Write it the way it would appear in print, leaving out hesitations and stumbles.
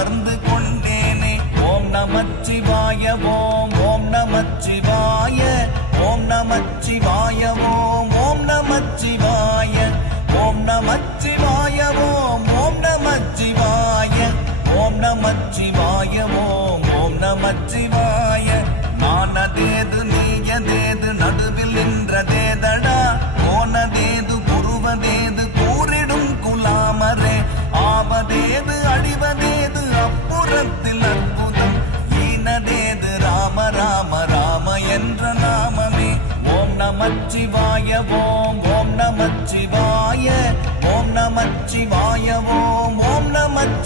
உணர்ந்து கொண்டேனே. ஓம் நமச்சிவாய ஓம் ஓம் நமச்சிவாய ஓம் நமச்சிவாய ஓம் ஓம் நமச்சிவாய ஓம் நமச்சிவாய ஓம் ஓம் நமச்சிவாய ஓம் நமச்சிவாய ஓம் ஓம் நமச்சிவாய. நானதேது நீயதேது நடுவில் நின்றதேதடா, போனதேது புருவதேது கூறிடும் குலாமரே, ஆவதேது அழிவதேது அப்புறத்தில் அற்புதம், ஈனதேது ராம ராம ராம என்ற நாமமே. ஓம் நமச்சிவாய ஓம் ஓம் நமச்சிவாய ஓம் நமச்சிவாய ஓம் ஓம் நமச்சி